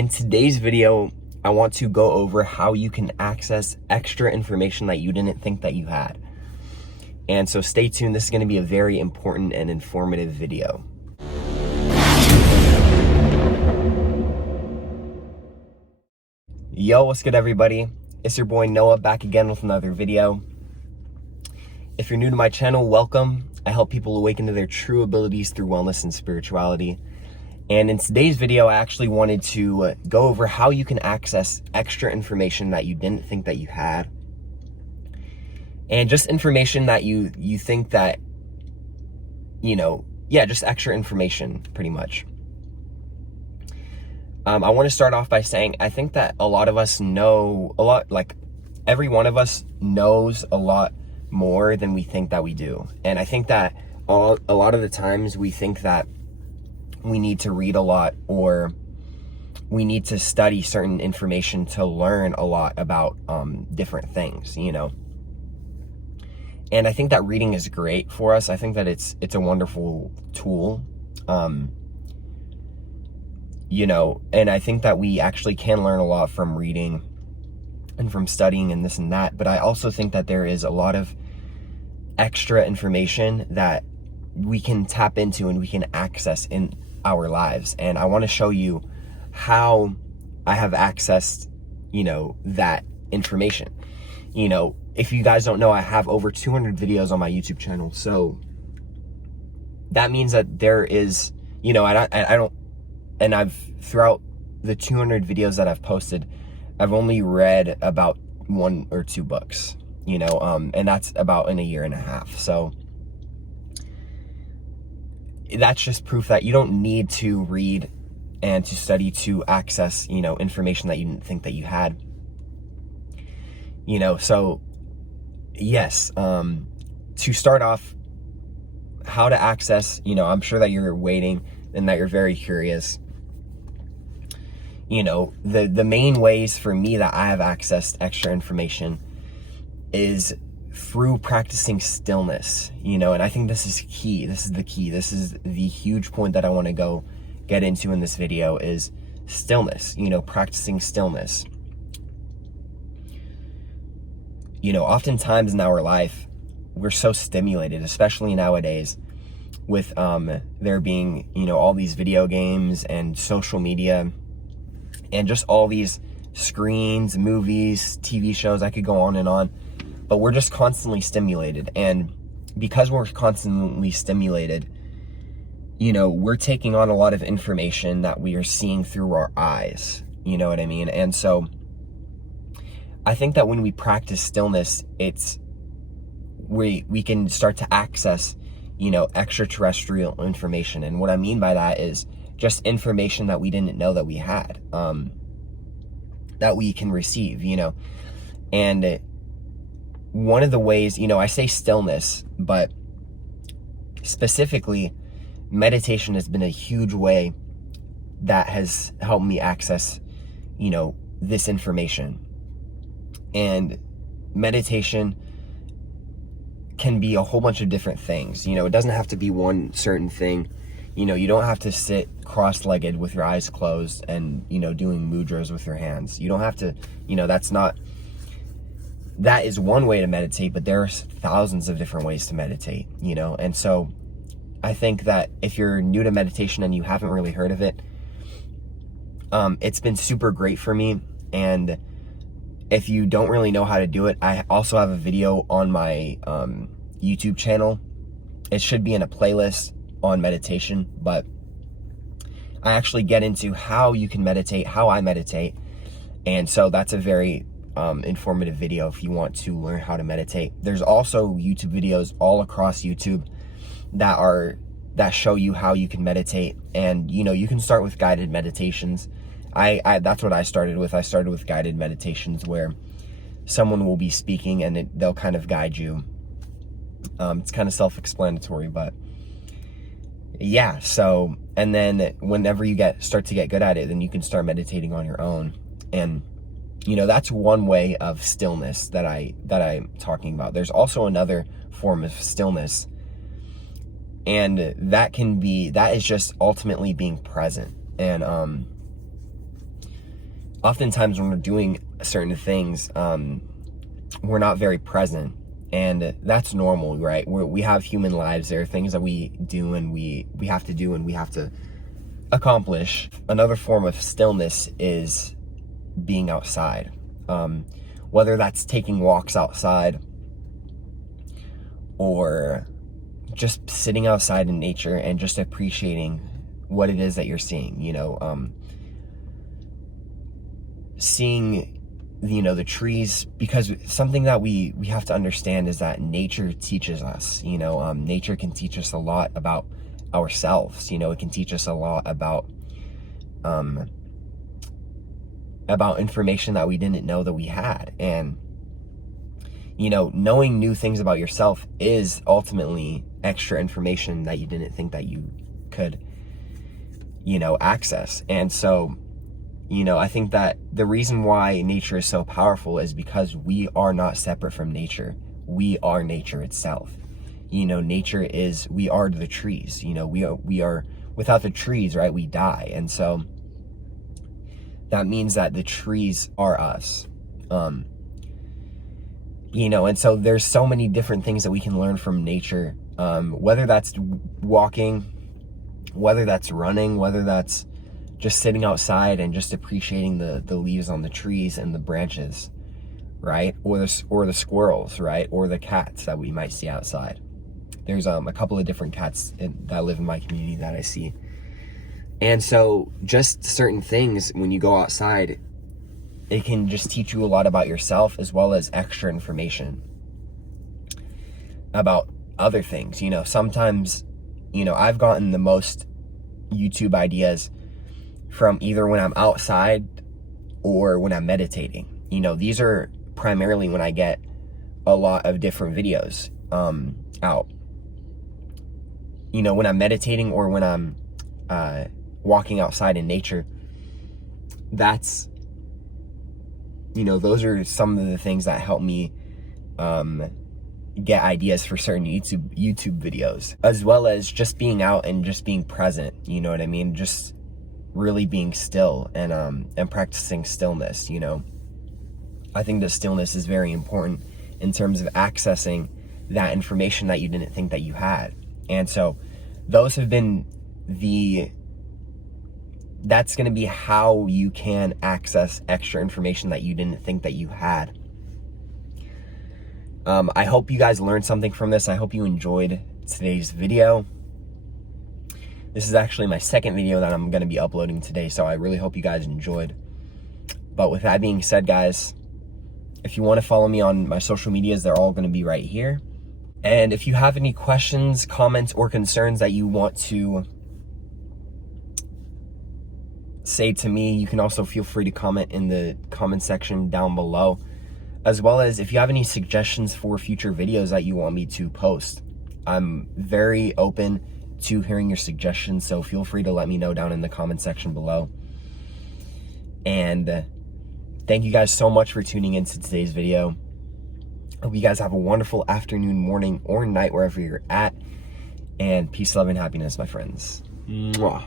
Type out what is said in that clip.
In today's video, I want to go over how you can access extra information that you didn't think that you had. And so stay tuned. This is going to be a very important and informative video. Yo, what's good, everybody? It's your boy Noah back again with another video. If you're new to my channel, welcome. I help people awaken to their true abilities through wellness and spirituality. And in today's video, I actually wanted to go over how you can access extra information that you didn't think that you had. And just information that you think that, just extra information, pretty much. I want to start off by saying, I think that a lot of us know a lot, like every one of us knows a lot more than we think that we do. And I think that a lot of the times we think that we need to read a lot or we need to study certain information to learn a lot about different things, And I think that reading is great for us. I think that it's a wonderful tool, and I think that we actually can learn a lot from reading and from studying and this and that. But I also think that there is a lot of extra information that we can tap into and we can access in our lives. And I want to show you how I have accessed, that information. If you guys don't know, I have over 200 videos on my YouTube channel. So that means that there is, I've throughout the 200 videos that I've posted, I've only read about 1 or 2 books, and that's about in a year and a half. So that's just proof that you don't need to read and to study to access, information that you didn't think that you had. So yes, to start off, how to access, I'm sure that you're waiting and that you're very curious. The main ways for me that I have accessed extra information is through practicing stillness, and I think this is key. This is the key. This is the huge point that I want to get into in this video is stillness, practicing stillness. Oftentimes in our life, we're so stimulated, especially nowadays with there being, all these video games and social media and just all these screens, movies, TV shows. I could go on and on, but we're just constantly stimulated. And because we're constantly stimulated, we're taking on a lot of information that we are seeing through our eyes. You know what I mean? And so I think that when we practice stillness, we can start to access, extraterrestrial information. And what I mean by that is just information that we didn't know that we had, that we can receive, And one of the ways, I say stillness, but specifically meditation has been a huge way that has helped me access, this information. And meditation can be a whole bunch of different things. It doesn't have to be one certain thing. You don't have to sit cross-legged with your eyes closed and, doing mudras with your hands. You don't have to, that is one way to meditate, but there are thousands of different ways to meditate, And so I think that if you're new to meditation and you haven't really heard of it, it's been super great for me. And if you don't really know how to do it, I also have a video on my YouTube channel. It should be in a playlist on meditation, but I actually get into how you can meditate, how I meditate. And so that's a very informative video if you want to learn how to meditate. There's also YouTube videos all across YouTube that show you how you can meditate. And, you can start with guided meditations. That's what I started with. I started with guided meditations where someone will be speaking and they'll kind of guide you. It's kind of self-explanatory, but yeah. So, and then whenever you start to get good at it, then you can start meditating on your own. And, that's one way of stillness that I'm talking about. There's also another form of stillness. And that is just ultimately being present. And oftentimes when we're doing certain things, we're not very present, and that's normal, right? We have human lives. There are things that we do and we have to do and we have to accomplish. Another form of stillness is being outside, whether that's taking walks outside or just sitting outside in nature and just appreciating what it is that you're seeing, seeing the trees, because something that we have to understand is that nature teaches us. Nature can teach us a lot about ourselves. It can teach us a lot about information that we didn't know that we had. And knowing new things about yourself is ultimately extra information that you didn't think that you could access. And so I think that the reason why nature is so powerful is because we are not separate from nature. We are nature itself. Nature is, we are the trees. We are without the trees, right? We die. And so that means that the trees are us. And so there's so many different things that we can learn from nature, whether that's walking, whether that's running, whether that's just sitting outside and just appreciating the leaves on the trees and the branches, right? Or the squirrels, right? Or the cats that we might see outside. There's a couple of different cats that live in my community that I see. And so just certain things, when you go outside, it can just teach you a lot about yourself, as well as extra information about other things. Sometimes, I've gotten the most YouTube ideas from either when I'm outside or when I'm meditating. These are primarily when I get a lot of different videos out. When I'm meditating or when I'm walking outside in nature, that's, those are some of the things that help me get ideas for certain YouTube videos, as well as just being out and just being present. You know what I mean? Just really being still and practicing stillness. I think that stillness is very important in terms of accessing that information that you didn't think that you had. And so those have been that's going to be how you can access extra information that you didn't think that you had. I hope you guys learned something from this. I hope you enjoyed today's video. This is actually my second video that I'm going to be uploading today, so I really hope you guys enjoyed. But with that being said, guys, if you want to follow me on my social medias, they're all going to be right here. And if you have any questions, comments, or concerns that you want to say to me, you can also feel free to comment in the comment section down below, as well as if you have any suggestions for future videos that you want me to post. I'm very open to hearing your suggestions, so feel free to let me know down in the comment section below. And thank you guys so much for tuning into today's video. Hope you guys have a wonderful afternoon, morning, or night wherever you're at. And peace, love, and happiness, my friends. Mwah.